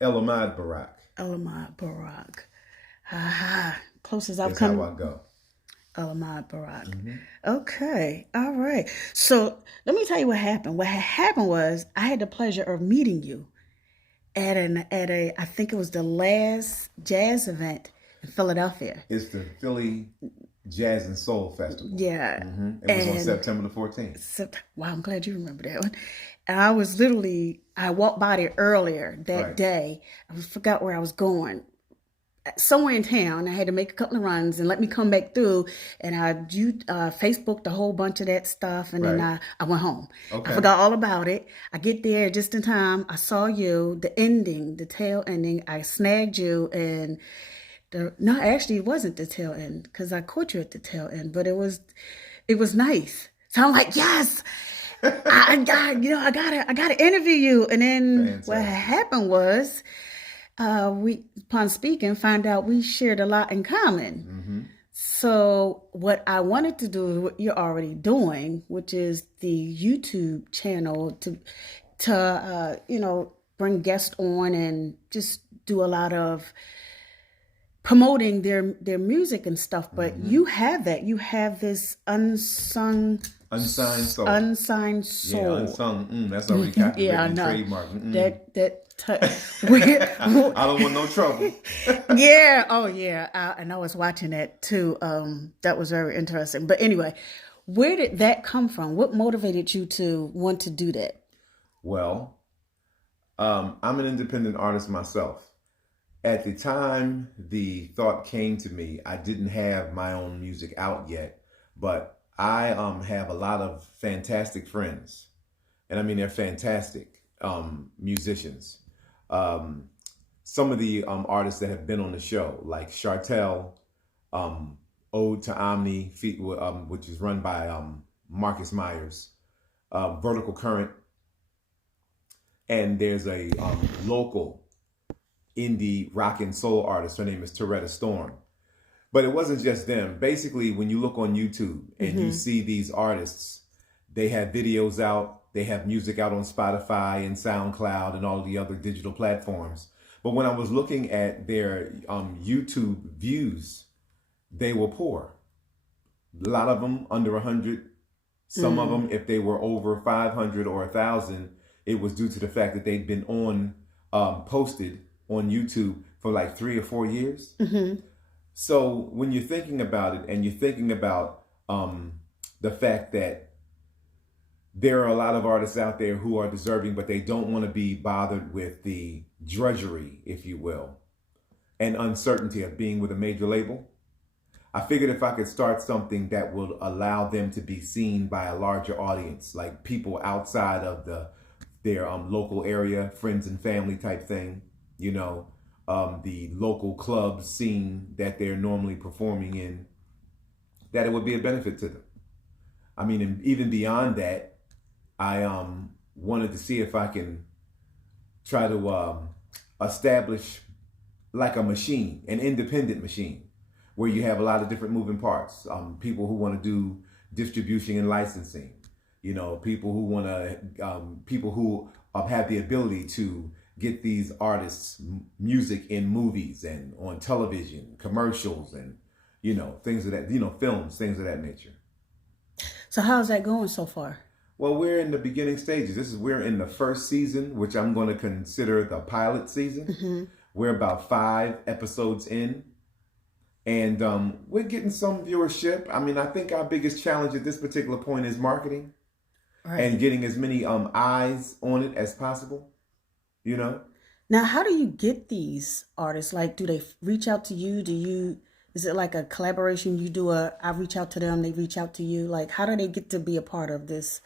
Elamad Barak Elamad Barak. Haha. Closest I've is how come. I go. Elamad Barak. Hmm. Okay. All right. So let me tell you what happened. What happened was I had the pleasure of meeting you at a I think it was the last jazz event in Philadelphia. It's the Philly Jazz and Soul Festival. Yeah. It was on And September the 14th. wow, I'm glad you remember that one. And I walked by there earlier that Right. day. I forgot where I was going. Somewhere in town. I had to make a couple of runs and let me come back through. And Facebooked a whole bunch of that stuff. And then Right. I went home. I Okay. forgot all about it. I get there just in time. I saw you, the tail ending. I snagged you. And no, actually, it wasn't the tail end because I caught you at the tail end, but it was nice. So I'm like, yes, I got, I gotta interview you. And then what Fantastic. happened was, we, upon speaking, found out we shared a lot in common. Hmm. So what I wanted to do is what you're already doing, which is the YouTube channel to bring guests on and just do a lot of promoting their music and stuff. But Hmm. you have this unsung Unsigned soul. unsigned Yeah, soul. unsung. That's already copyrighted Yeah, I and know trademarked. Mm-mm. where, I don't want no trouble. yeah, oh yeah, and I was watching that too. That was very interesting. But anyway, where did that come from? What motivated you to want to do that? Well, I'm an independent artist myself. At the time the thought came to me, I didn't have my own music out yet, but I have a lot of fantastic friends, and I mean they're fantastic musicians. Um, some of the artists that have been on the show, like Chartel, um, Ode to Omni, which is run by Marcus Myers, Vertical Current, and there's a local indie rock and soul artist. Her name is Toretta Storm. But it wasn't just them. Basically, when you look on YouTube and you Mm-hmm. see these artists, they have videos out, they have music out on Spotify and SoundCloud and all the other digital platforms. But when I was looking at their YouTube views, they were poor. A lot of them under 100. Some of Mm. them, if they were over 500 or 1,000, it was due to the fact that they'd been posted on YouTube for like 3 or 4 years. Mm-hmm. So when you're thinking about it and you're thinking about the fact that there are a lot of artists out there who are deserving, but they don't want to be bothered with the drudgery, if you will, and uncertainty of being with a major label, I figured if I could start something that would allow them to be seen by a larger audience, like people outside of their local area, friends and family type thing, you know, the local club scene that they're normally performing in, that it would be a benefit to them. I mean, and even beyond that, I wanted to see if I can try to establish like a machine, an independent machine, where you have a lot of different moving parts. People who want to do distribution and licensing, people who want to, people who have the ability to get these artists music in movies and on television, commercials, and things of that, films, things of that nature. So how's that going so far? Well, we're in the beginning stages. We're in the first season, which I'm going to consider the pilot season. Mm-hmm. We're about 5 episodes in, and we're getting some viewership. I mean, I think our biggest challenge at this particular point is marketing and Right. getting as many eyes on it as possible. You know, Now, how do you get these artists? Like, do they reach out to you? Is it like a collaboration? I reach out to them, they reach out to you. Like, how do they get to be a part of this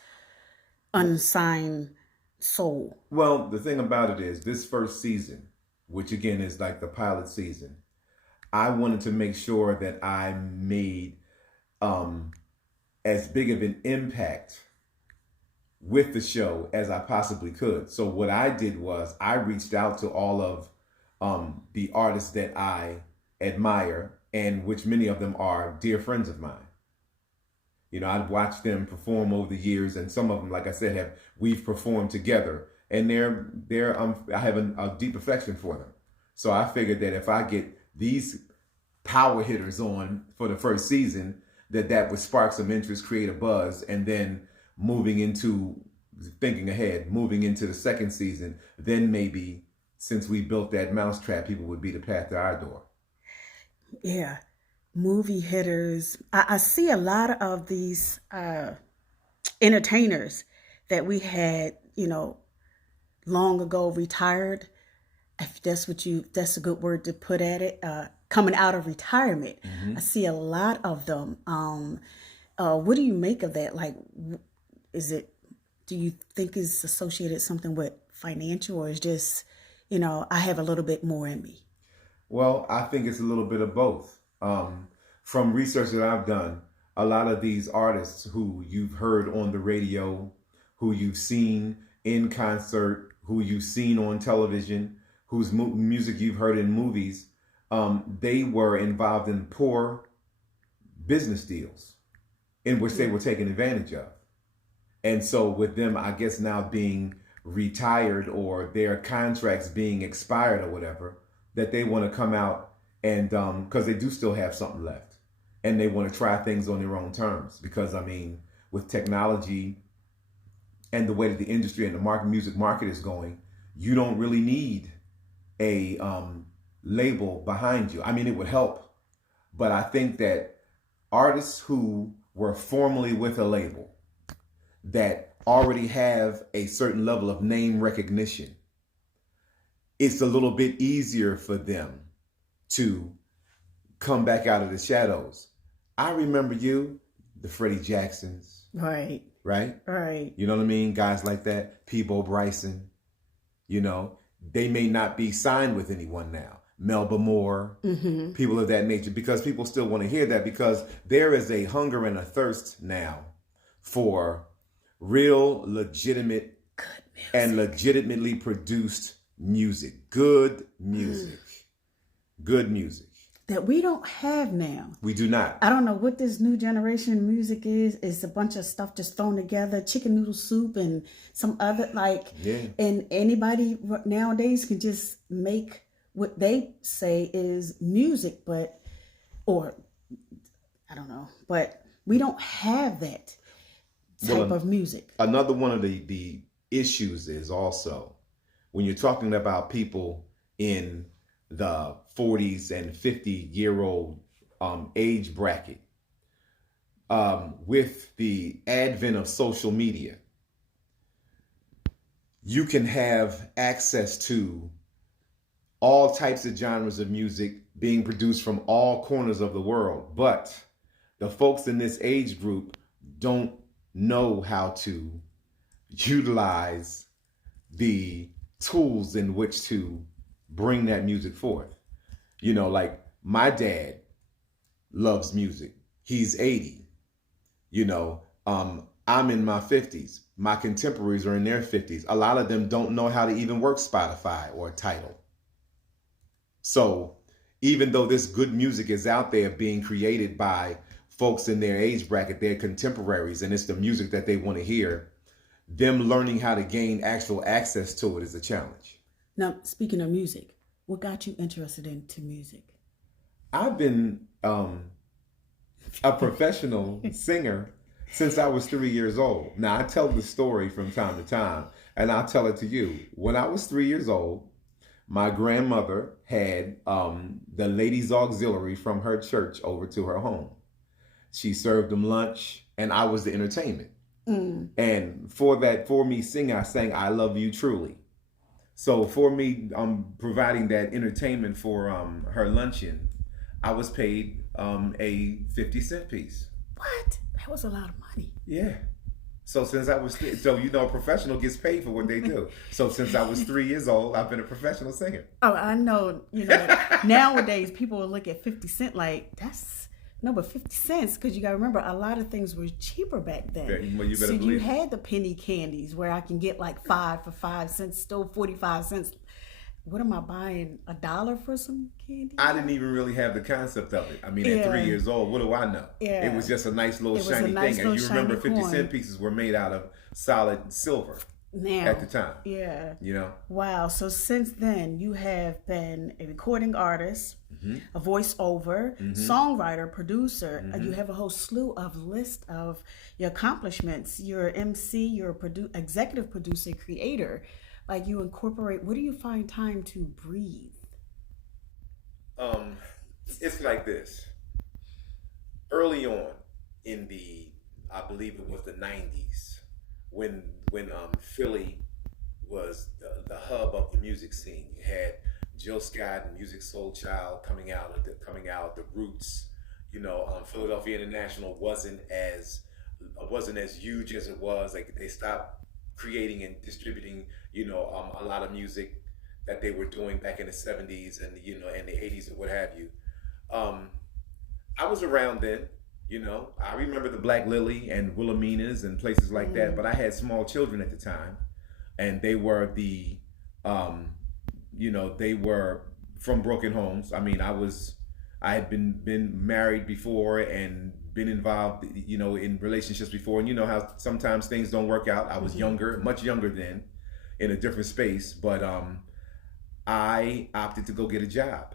unsigned soul? well, the thing about it is this first season, which again is like the pilot season, I wanted to make sure that I made um, as big of an impact with the show as I possibly could. So what I did was I reached out to all of the artists that I admire, and which many of them are dear friends of mine. I've watched them perform over the years, and some of them, like I said, we've performed together and I have a deep affection for them. So I figured that if I get these power hitters on for the first season, that would spark some interest, create a buzz, and then moving into thinking ahead, moving into the second season, then maybe since we built that mousetrap, people would beat a path to our door. Yeah, movie hitters. I see a lot of these entertainers that we had, long ago retired. If that's a good word to put at it. Coming out of retirement, I see a lot of them. What do you make of that? Like, is it? Do you think is associated something with financial, or is just, I have a little bit more in me? Well, I think it's a little bit of both. From research that I've done, a lot of these artists who you've heard on the radio, who you've seen in concert, who you've seen on television, whose music you've heard in movies, they were involved in poor business deals in which they were taken advantage of. And so with them, I guess now being retired or their contracts being expired or whatever, that they want to come out and because they do still have something left, and they want to try things on their own terms. Because I mean, with technology and the way that the industry and the music market is going, you don't really need a label behind you. I mean, it would help, but I think that artists who were formerly with a label that already have a certain level of name recognition, it's a little bit easier for them to come back out of the shadows. I remember the Freddie Jacksons. Right. Right? Right. You know what I mean? Guys like that. Peabo Bryson. They may not be signed with anyone now. Melba Moore, people of that nature, because people still want to hear that, because there is a hunger and a thirst now for real, legitimate, and legitimately produced music. Good music. Good music. That we don't have now. We do not. I don't know what this new generation music is. It's a bunch of stuff just thrown together, chicken noodle soup and some other and anybody nowadays can just make what they say is music, or I don't know, but we don't have that type of music. Another one of the issues is also when you're talking about people in the 40s and 50-year-old age bracket, with the advent of social media, you can have access to all types of genres of music being produced from all corners of the world. But the folks in this age group don't know how to utilize the tools in which to bring that music forth. Like my dad loves music. He's 80. I'm in my 50s. My contemporaries are in their 50s. A lot of them don't know how to even work Spotify or Tidal. So even though this good music is out there being created by folks in their age bracket, their contemporaries, and it's the music that they want to hear, them learning how to gain actual access to it is a challenge. Now, speaking of music, what got you interested into music? I've been a professional singer since I was 3 years old. Now, I tell the story from time to time, and I'll tell it to you. When I was 3 years old, my grandmother had the ladies' auxiliary from her church over to her home. She served them lunch, and I was the entertainment. And for me singing, I sang "I Love You Truly." So for me providing that entertainment for her luncheon, I was paid a 50-cent piece. What? That was a lot of money. Yeah. So since I was, a professional gets paid for what they do. So since I was 3 years old, I've been a professional singer. Oh, I know. Nowadays people will look at 50 cent like but 50 cents, because you got to remember a lot of things were cheaper back then. Yeah, well, you better so believe you had the penny candies where I can get like 5 for 5 cents, still 45 cents. What am I buying? $1 for some candy? I didn't even really have the concept of it. I mean, at 3 years old, what do I know? Yeah. It was just a nice little shiny thing. And you remember 50-cent pieces were made out of solid silver. at the Now, time, yeah. you know. Wow. So since then, you have been a recording artist, Mm-hmm. a voiceover, Mm-hmm. songwriter, producer. You Mm-hmm. have a whole slew of list of your accomplishments. You're MC, you're a executive producer, creator. Like you incorporate, where do you find time to breathe? Um, it's like this. Early on in the, I believe it was the '90s, when Philly was the hub of the music scene. You had Jill Scott and Music Soul Child coming out. The Roots, Philadelphia International wasn't as huge as it was. Like they stopped creating and distributing, a lot of music that they were doing back in the '70s and and the '80s and what have you. Um, I was around then. I remember the Black Lily and Wilhelmina's and places like that. Mm, But I had small children at the time, and they were um, they were from broken homes. I mean, I had been married before and been involved, in relationships before, and you know how sometimes things don't work out. I was mm-hmm. younger, much younger then, in a different space, but I opted to go get a job,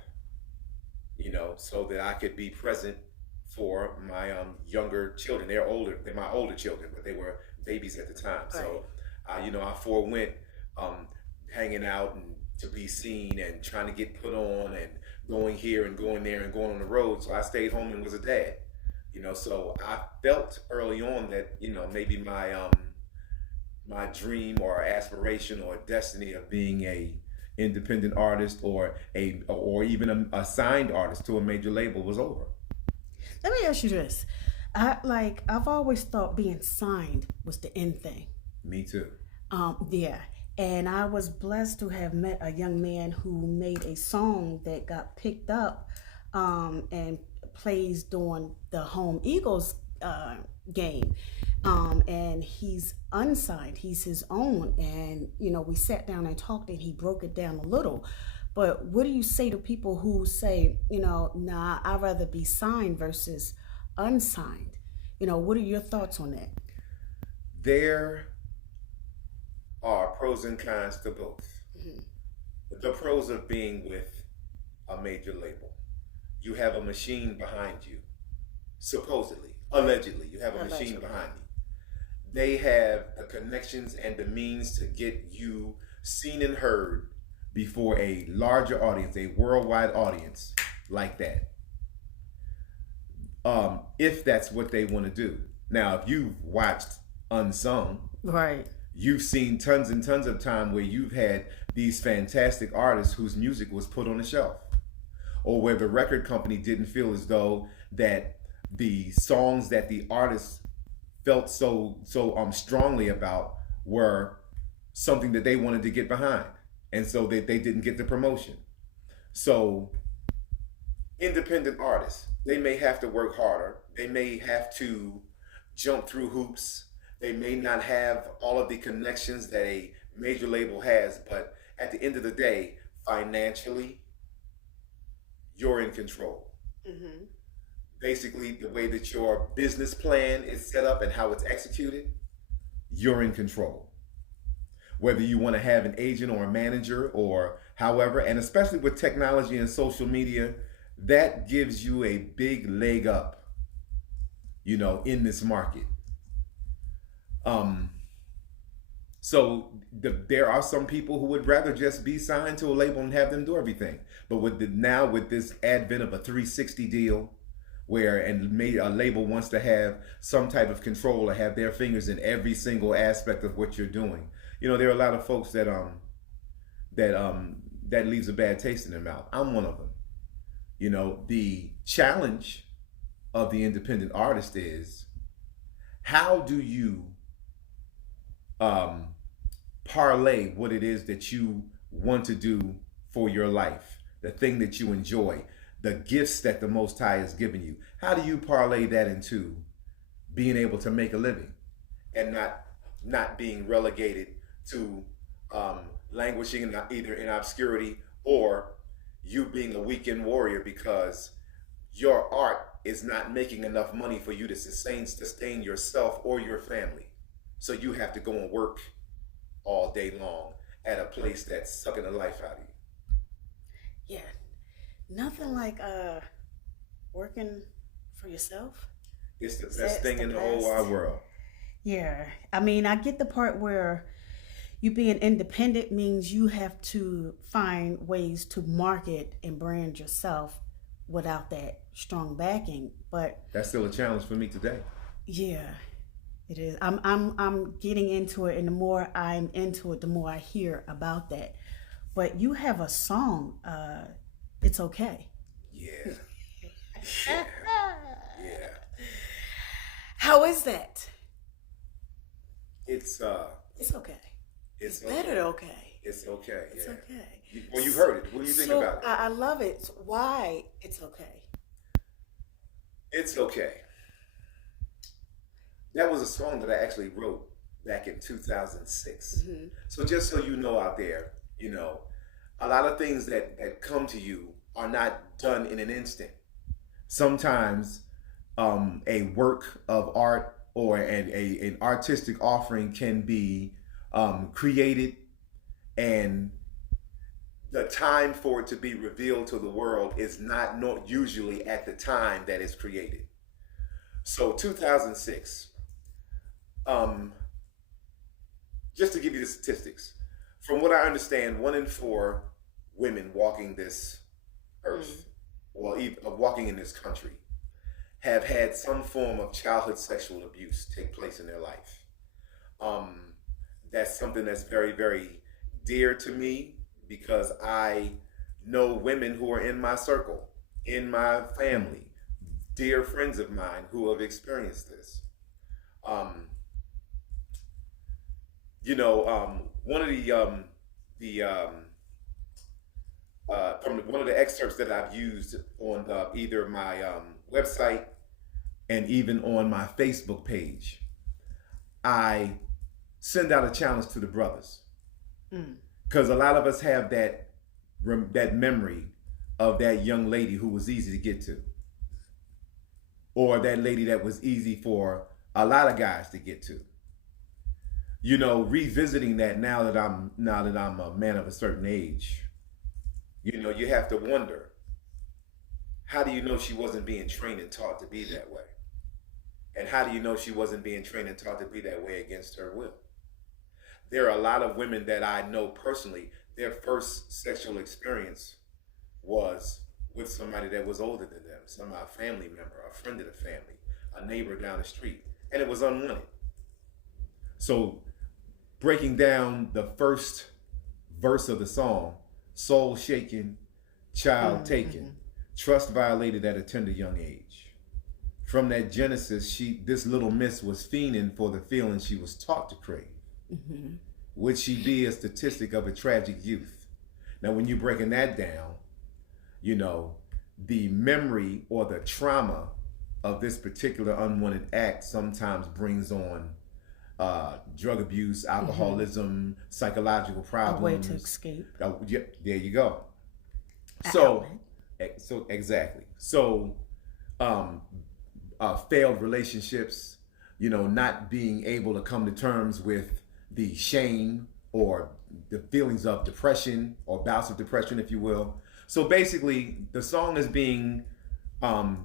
so that I could be present for my younger children. They're older. They're my older children, but they were babies at the time. Right. So, I forewent um, hanging out and to be seen and trying to get put on and going here and going there and going on the road. So I stayed home and was a dad. So I felt early on that maybe my dream or aspiration or destiny of being a independent artist or even a signed artist to a major label was over. Let me ask you this. I've always thought being signed was the end thing. Me too. Yeah. And I was blessed to have met a young man who made a song that got picked up and plays during the home Eagles game. And he's unsigned, he's his own. And, we sat down and talked and he broke it down a little. But what do you say to people who say, nah, I'd rather be signed versus unsigned? What are your thoughts on that? There are pros and cons to both. The pros of being with a major label. You have a machine behind you, supposedly, allegedly, you have a machine Allegedly. behind you. They have the connections and the means to get you seen and heard before a larger audience, a worldwide audience like that. If that's what they want to do. Now, if you've watched Unsung, Right. you've seen tons and tons of time where you've had these fantastic artists whose music was put on the shelf, or where the record company didn't feel as though that the songs that the artists felt so strongly about were something that they wanted to get behind, and so they didn't get the promotion. So independent artists, they may have to work harder, they may have to jump through hoops, they may not have all of the connections that a major label has, but at the end of the day, financially, you're in control. Mm-hmm. Basically, the way that your business plan is set up and how it's executed, you're in control. Whether you want to have an agent or a manager or however, and especially with technology and social media, that gives you a big leg up, in this market. Um, there are some people who would rather just be signed to a label and have them do everything. But with this advent of a 360 deal, where and maybe a label wants to have some type of control or have their fingers in every single aspect of what you're doing. There are a lot of folks that leaves a bad taste in their mouth. I'm one of them. The challenge of the independent artist is, how do you um, parlay what it is that you want to do for your life, the thing that you enjoy, the gifts that the Most High has given you. How do you parlay that into being able to make a living and not being relegated to languishing either in obscurity or you being a weekend warrior because your art is not making enough money for you to sustain yourself or your family. So you have to go and work all day long at a place that's sucking the life out of you. Yeah, nothing like working for yourself. It's the best That's thing the in the whole wide best. world. Yeah, I mean, I get the part where you being independent means you have to find ways to market and brand yourself without that strong backing. But That's still a challenge for me today. yeah, it is. I'm getting into it, and the more I'm into it, the more I hear about that. But you have a song, it's okay. Yeah, yeah, yeah. How is that? It's It's okay. It's it's better okay. than okay. It's okay. It's Yeah. okay. Well, you heard it. What do you think So about it? I love it. So why it's okay? It's okay. That was a song that I actually wrote back in 2006. Hmm. So just so you know out there, a lot of things that come to you are not done in an instant. Sometimes a work of art or an artistic offering can be created, and the time for it to be revealed to the world is not usually at the time that it's created. So 2006, um, just to give you the statistics, from what I understand, 1 in 4 women walking this Mm. earth, or even walking in this country, have had some form of childhood sexual abuse take place in their life. Um, that's something that's very, very dear to me because I know women who are in my circle, in my family, dear friends of mine who have experienced this. Um, one of one of the excerpts that I've used on either my website and even on my Facebook page, I send out a challenge to the brothers Mm. because a lot of us have that memory of that young lady who was easy to get to, or that lady that was easy for a lot of guys to get to. Revisiting that now that I'm a man of a certain age, you have to wonder, how do you know she wasn't being trained and taught to be that way? And how do you know she wasn't being trained and taught to be that way against her will? There are a lot of women that I know personally, their first sexual experience was with somebody that was older than them, a family member, a friend of the family, a neighbor down the street, and it was unwanted. So, breaking down the first verse of the song, soul shaken, child Mm-hmm. taken, trust violated at a tender young age. From that Genesis, this little miss was fiending for the feeling she was taught to crave. Mm-hmm. Would she be a statistic of a tragic youth? Now, when you're breaking that down, you know, the memory or the trauma of this particular unwanted act sometimes brings on drug abuse, Mm-hmm. alcoholism, psychological A way to problems. escape. Yeah, there you go. An So, outlet. so exactly. So, um, failed relationships, not being able to come to terms with the shame or the feelings of depression or bouts of depression, if you will. So basically, the song is being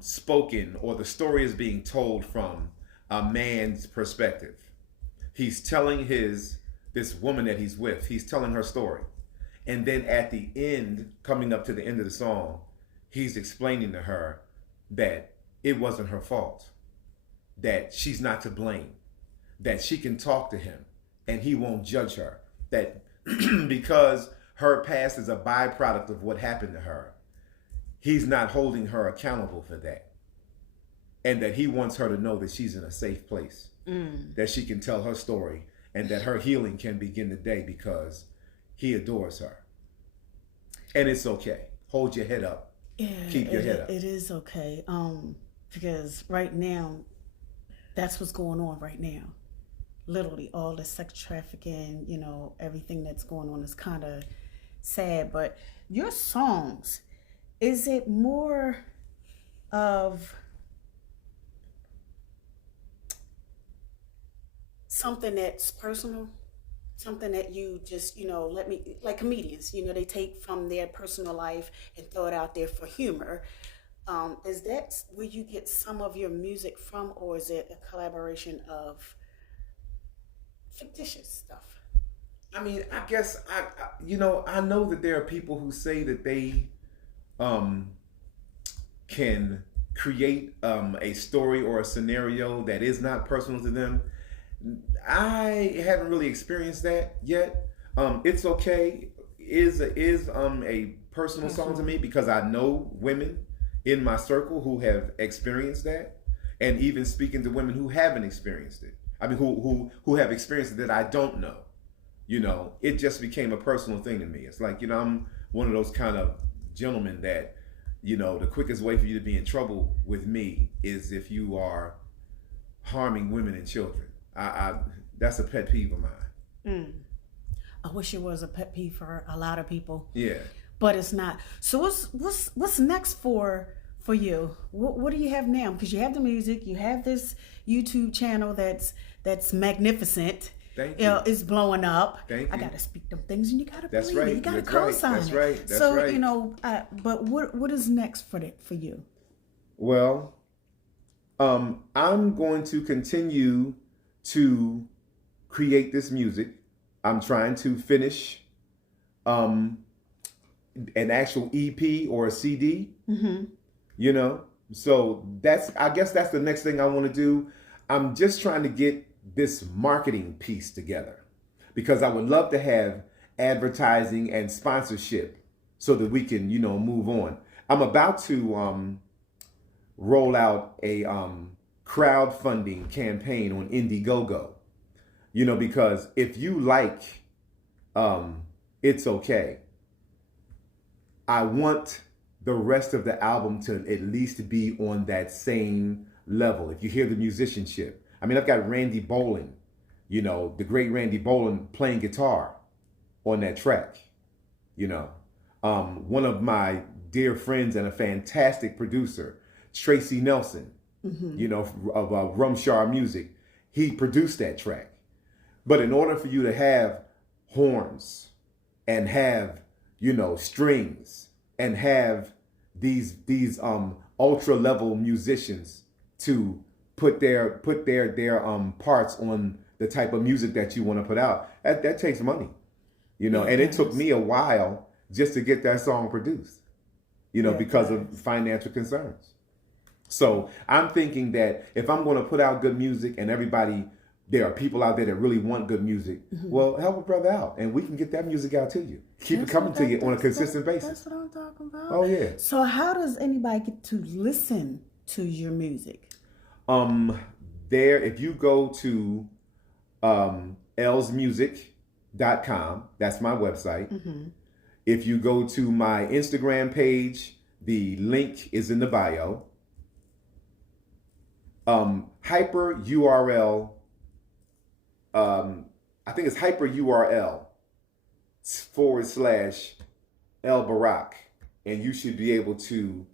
spoken, or the story is being told from a man's perspective. He's telling this woman that he's with, he's telling her story. And then at the end, coming up to the end of the song, he's explaining to her that it wasn't her fault, that she's not to blame, that she can talk to him and he won't judge her, that because her past is a byproduct of what happened to her, he's not holding her accountable for that. And that he wants her to know that she's in a safe place, Mm. that she can tell her story, and that her healing can begin today because he adores her. And it's okay. Hold your head up. Yeah, Keep your head up. it is okay. Because right now, that's what's going on right now. Literally, all the sex trafficking, everything that's going on is kind of sad. But your songs, is it more of something that's personal? something that you just, let me, like comedians, they take from their personal life and throw it out there for humor. Is that where you get some of your music from, or is it a collaboration of fictitious stuff? I mean, I guess I know that there are people who say that they um, can create a story or a scenario that is not personal to them. I haven't really experienced that yet. It's okay is a personal song to me because I know women in my circle who have experienced that, and even speaking to women who haven't experienced it. I mean, who have experienced it that I don't know. It just became a personal thing to me. It's like I'm one of those kind of gentlemen that the quickest way for you to be in trouble with me is if you are harming women and children. I that's a pet peeve of mine. Mm. I wish it was a pet peeve for a lot of people. Yeah. But it's not. So what's next for you? What do you have now? Because you have the music, you have this YouTube channel that's magnificent. Thank you. It's blowing up. Thank you. I gotta speak them things, and you gotta That's believe right. it. You gotta That's right. co-sign That's it. right. That's so right. but what is next for you? Well, I'm going to continue to create this music. I'm trying to finish an actual EP or a CD. So I guess that's the next thing I want to do. I'm just trying to get this marketing piece together because I would love to have advertising and sponsorship so that we can move on. I'm about to roll out a crowdfunding campaign on Indiegogo. Because if you like It's Okay, I want the rest of the album to at least be on that same level. If you hear the musicianship, I mean, I've got Randy Bolan, the great Randy Bolan playing guitar on that track. One of my dear friends and a fantastic producer, Tracy Nelson, of Rumshar Music, he produced that track. But in order for you to have horns and have, strings and have these ultra level musicians to put their parts on the type of music that you want to put out, that takes money. And it took me a while just to get that song produced, because of financial concerns. So I'm thinking that if I'm going to put out good music and there are people out there that really want good music, well, help a brother out and we can get that music out to you. Keep it coming to you on a consistent basis. That's what I'm talking about. Oh, yeah. So how does anybody get to listen to your music? If you go to elsmusic.com, that's my website. If you go to my Instagram page, the link is in the bio. Hyper URL, I think it's hyper URL /El Barak, and you should be able to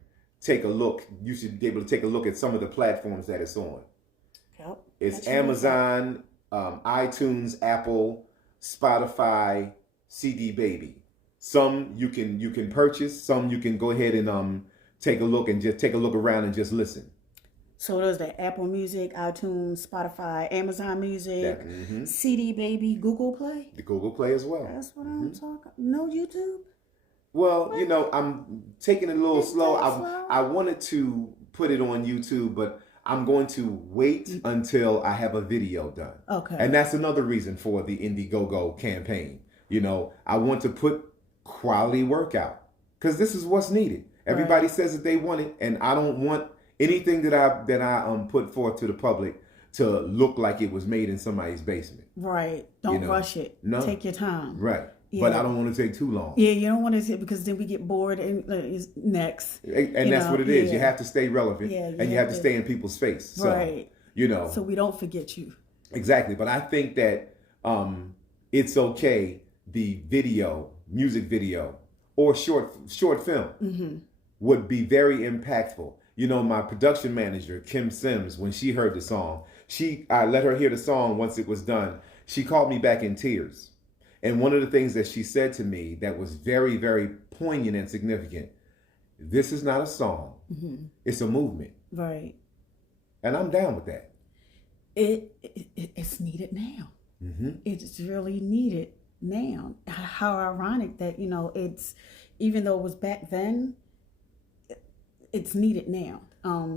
take a look. You should be able to take a look at some of the platforms that it's on. Yep. It's Amazon, iTunes, Apple, Spotify, CD Baby. Some you can purchase. Some you can go ahead and take a look and just take a look around and just listen. So those are Apple Music, iTunes, Spotify, Amazon Music, CD Baby, Google Play? The Google Play as well. That's what I'm talking. No YouTube? Well, I'm taking it a little slow. I wanted to put it on YouTube, but I'm going to wait until I have a video done. Okay. And that's another reason for the Indiegogo campaign. I want to put quality work out because this is what's needed. Everybody says that they want it, and I don't want anything that I put forth to the public to look like it was made in somebody's basement. Right. Don't rush it. No. Take your time. Right. Yeah. But I don't want to take too long. Yeah, you don't want to because then we get bored and next. And that's what it is. You have to stay relevant, and you have to stay in people's face. So, right. So we don't forget you. Exactly. But I think that It's Okay, the music video, or short film would be very impactful. My production manager, Kim Sims, when she heard the song, I let her hear the song once it was done. She called me back in tears. And one of the things that she said to me that was very, very poignant and significant, this is not a song, it's a movement. Right. And I'm down with that. It's needed now. It's really needed now. How ironic that, it's, even though it was back then, it's needed now.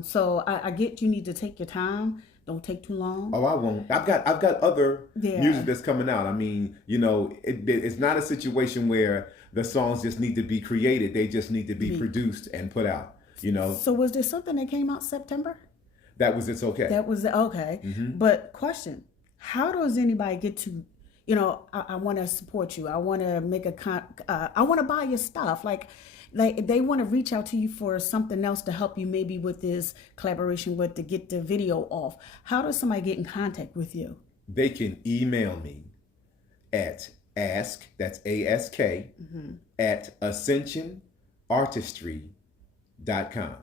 So I get you need to take your time. Don't take too long. Oh, I won't. I've got other music that's coming out. I mean, it's not a situation where the songs just need to be created. They just need to be produced and put out. So was there something that came out September? That was It's Okay. That was okay. But question: how does anybody get to? I want to support you. I want to make I want to buy your stuff. Like they want to reach out to you for something else to help you, maybe with this collaboration to get the video off. How does somebody get in contact with you? They can email me at ask, that's ASK, at ascensionartistry.com.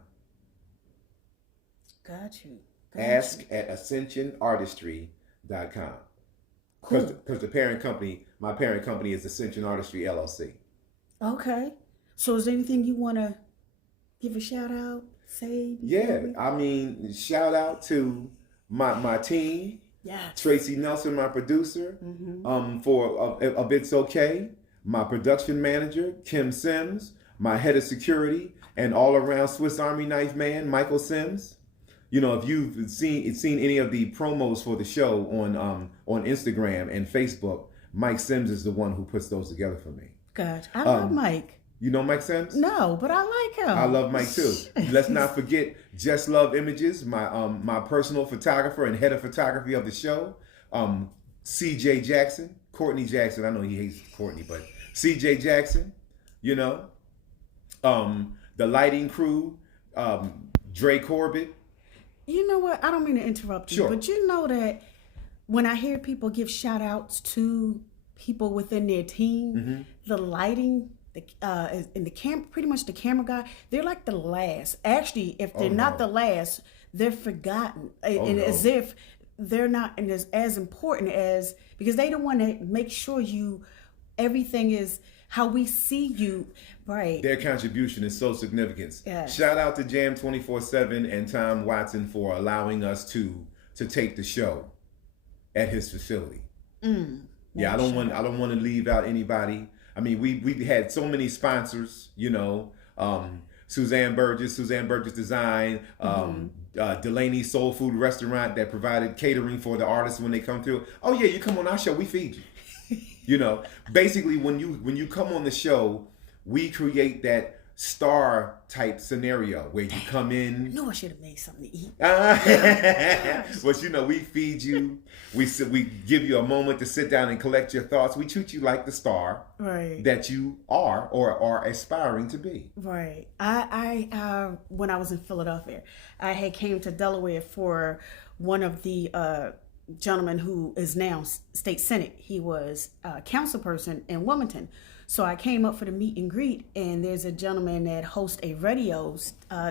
Got you. Ask at ascensionartistry.com. Because the parent company, my parent company is Ascension Artistry LLC. Okay. So is there anything you want to give a shout out, say? Yeah, I mean, shout out to my team. Yes. Tracy Nelson, my producer, for Of It's Okay. My production manager, Kim Sims. My head of security and all around Swiss Army knife man, Michael Sims. If you've seen any of the promos for the show on Instagram and Facebook, Mike Sims is the one who puts those together for me. Gotcha. I love Mike. You know Mike Sims? No, but I like him. I love Mike too. Let's not forget Just Love Images, my personal photographer and head of photography of the show. CJ Jackson, Courtney Jackson. I know he hates Courtney, but CJ Jackson. The lighting crew, Dre Corbett. You know what? I don't mean to interrupt you, but you know that when I hear people give shout outs to people within their team, the lighting, and the pretty much the camera guy, they're like the last. Actually, if they're not the last, they're forgotten. As if they're not as important as, because they don't want to make sure everything is how we see you. Right. Their contribution is so significant. Yes. Shout out to Jam 24/7 and Tom Watson for allowing us to tape the show at his facility. Yeah, I don't want to leave out anybody. I mean, we had so many sponsors. Suzanne Burgess Design, Delaney Soul Food Restaurant that provided catering for the artists when they come through. Oh yeah, you come on our show, we feed you. Basically when you come on the show, we create that star type scenario where you come in. I should have made something to eat. But we feed you. We give you a moment to sit down and collect your thoughts. We treat you like the star that you are or are aspiring to be. Right. I when I was in Philadelphia, I had came to Delaware for one of the gentlemen who is now state senate. He was a council person in Wilmington. So I came up for the meet and greet, and there's a gentleman that hosts a radio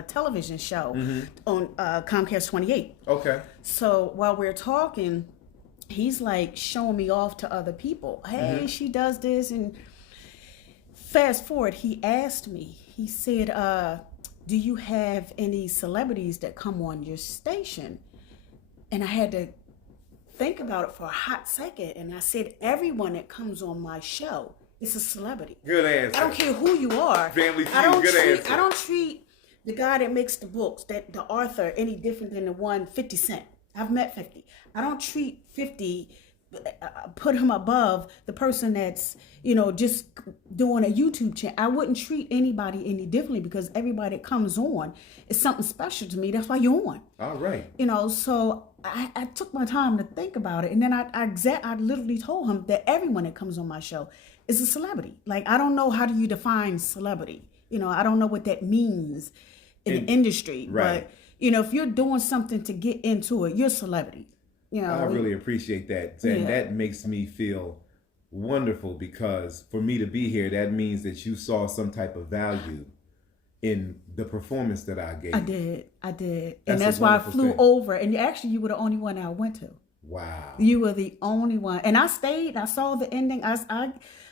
television show on Comcast 28. Okay. So while we're talking, he's like showing me off to other people. Hey, she does this. And fast forward, he asked me, he said, do you have any celebrities that come on your station? And I had to think about it for a hot second. And I said, everyone that comes on my show is a celebrity. Good answer. I don't care who you are. Family Feud, good answer. I don't treat the guy that makes the books, the author, any different than the one 50 Cent. I've met 50. I don't treat 50, put him above the person that's, just doing a YouTube channel. I wouldn't treat anybody any differently because everybody that comes on is something special to me. That's why you're on. All right. So I took my time to think about it. And then I literally told him that everyone that comes on my show is a celebrity. Like, I don't know, how do you define celebrity? I don't know what that means in the industry. Right. But, if you're doing something to get into it, you're a celebrity. I really appreciate that. And that makes me feel wonderful because for me to be here, that means that you saw some type of value in the performance that I gave. I did. And that's why I flew over. And actually, you were the only one I went to. Wow. You were the only one, and I stayed. I saw the ending.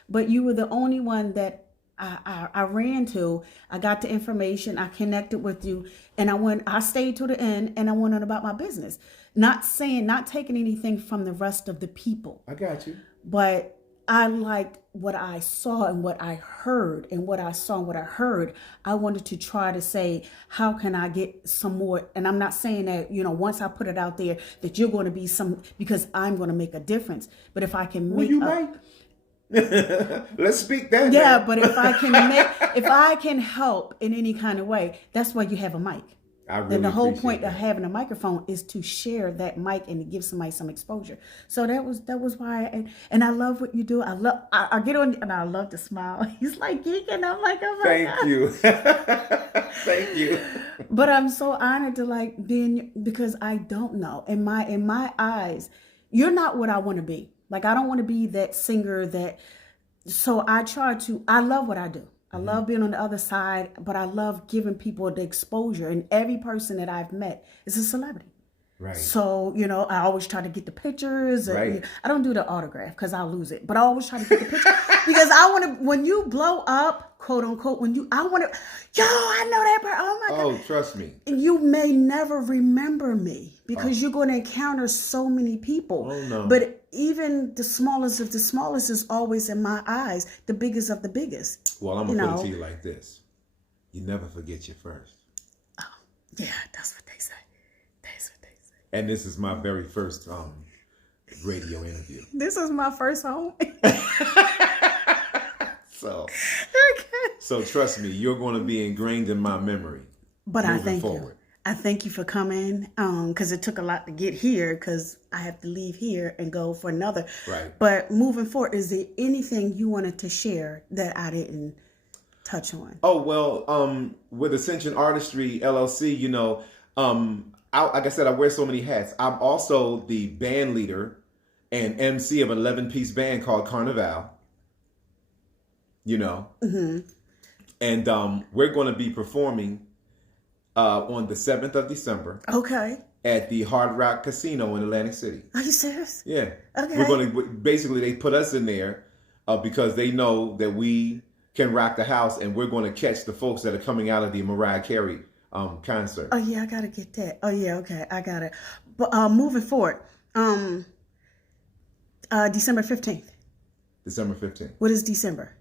But you were the only one that I ran to. I got the information. I connected with you, and I stayed to the end, and I went on about my business. Not taking anything from the rest of the people. I got you. But I liked what I saw and what I heard, and what I saw and what I heard. I wanted to try to say, how can I get some more? And I'm not saying that, once I put it out there that you're going to be because I'm going to make a difference. But if I can make let's speak that. Yeah, now. but if I can help in any kind of way, that's why you have a mic. And the whole point of having a microphone is to share that mic and to give somebody some exposure. So that was why, and I love what you do. I get on and I love to smile. He's like geeking. I'm like, oh my God. Thank you. Thank you. But I'm so honored to because I don't know. In my eyes, you're not what I want to be. Like, I don't want to be that singer so I love what I do. I love being on the other side, but I love giving people the exposure. And every person that I've met is a celebrity. Right. So, I always try to get the pictures. Right. I don't do the autograph because I'll lose it. But I always try to get the picture because I want to, when you blow up, quote unquote, I want to, I know that person. Oh my God. Oh, trust me. You may never remember me because you're going to encounter so many people. Oh, no. But even the smallest of the smallest is always, in my eyes, the biggest of the biggest. Well, I'm going to put it to you like this. You never forget your first. Oh, yeah, that's what they say. That's what they say. And this is my very first radio interview. This is my first home. So trust me, you're going to be ingrained in my memory. But I thank you. I thank you for coming, because it took a lot to get here, because I have to leave here and go for another. Right. But moving forward, is there anything you wanted to share that I didn't touch on? Oh, well, with Ascension Artistry, LLC, like I said, I wear so many hats. I'm also the band leader and MC of an 11-piece band called Carnival. Mm-hmm. And we're going to be performing on the 7th of December. Okay. At the Hard Rock Casino in Atlantic City. Are you serious? Yeah. Okay. We're going to, basically, they put us in there because they know that we can rock the house, and we're going to catch the folks that are coming out of the Mariah Carey concert. Oh, yeah, I got to get that. Oh, yeah, okay, I got it. But moving forward, December 15th. December 15th. What is December?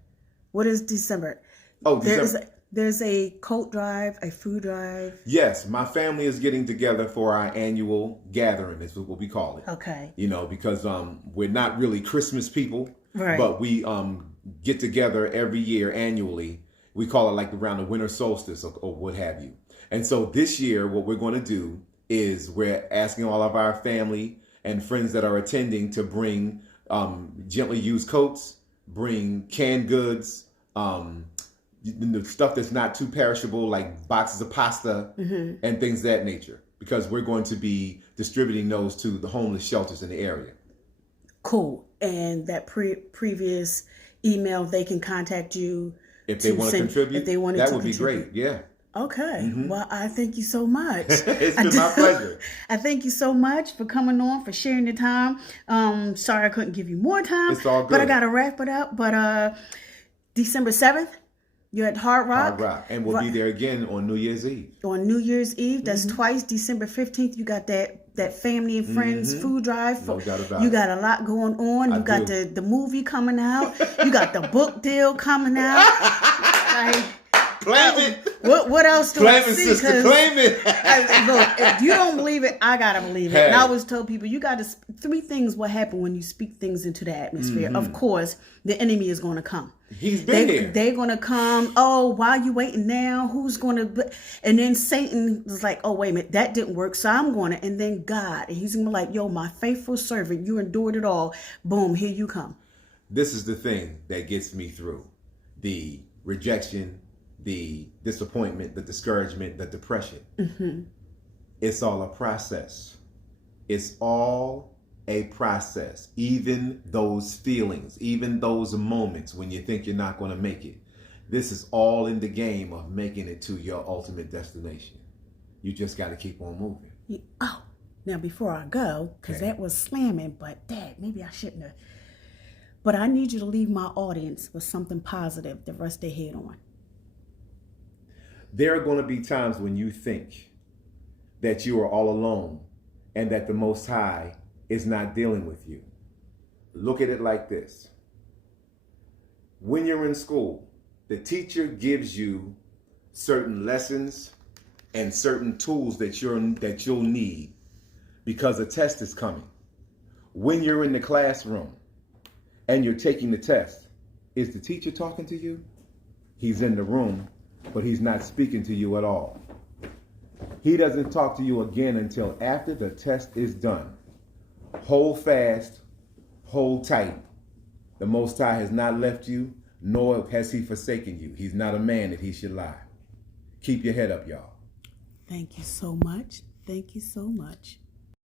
Oh, December. There's a coat drive, a food drive. Yes, my family is getting together for our annual gathering. Is what we call it. Okay. Because we're not really Christmas people, right? But we get together every year annually. We call it like around the winter solstice or what have you. And so this year, what we're going to do is we're asking all of our family and friends that are attending to bring gently used coats, bring canned goods, the stuff that's not too perishable, like boxes of pasta and things of that nature, because we're going to be distributing those to the homeless shelters in the area. Cool. And that previous email, they can contact you if they want to contribute. If they want that would be great. Yeah. Okay. Mm-hmm. Well, I thank you so much. It's been my pleasure. I thank you so much for coming on, for sharing the time. Sorry I couldn't give you more time. It's all good. But I got to wrap it up. But December 7th, you're at Hard Rock. Hard Rock. And we'll be there again on New Year's Eve. On New Year's Eve. That's twice. December 15th, you got that family and friends food drive. No doubt about you it. got a lot going on. You got the movie coming out. You got the book deal coming out. Claim it. What else do I see? Claim it, sister. Claim it. Look, if you don't believe it, I gotta believe it. Hey. And I always tell people, you got to. 3 things will happen when you speak things into the atmosphere. Of course, the enemy is going to come. He's been here. They're going to come. Oh, why are you waiting now? Who's going to? And then Satan was like, oh, wait a minute, that didn't work. So I'm going to. And then God, and he's going to be like, yo, my faithful servant, you endured it all. Boom, here you come. This is the thing that gets me through the rejection, the disappointment, the discouragement, the depression. It's all a process. It's all a process. Even those feelings, even those moments when you think you're not going to make it. This is all in the game of making it to your ultimate destination. You just got to keep on moving. Now, before I go, because Okay. that was slamming, but Dad, maybe I shouldn't have. But I need you to leave my audience with something positive to rest their head on. There are going to be times when you think that you are all alone and that the Most High is not dealing with you. Look at it like this. When you're in school, the teacher gives you certain lessons and certain tools that you'll need because a test is coming. When you're in the classroom and you're taking the test, is the teacher talking to you? He's in the room, but he's not speaking to you at all. He doesn't talk to you again until after the test is done. Hold fast, hold tight. The Most High has not left you, nor has he forsaken you. He's not a man that he should lie. Keep your head up, y'all. Thank you so much. Thank you so much.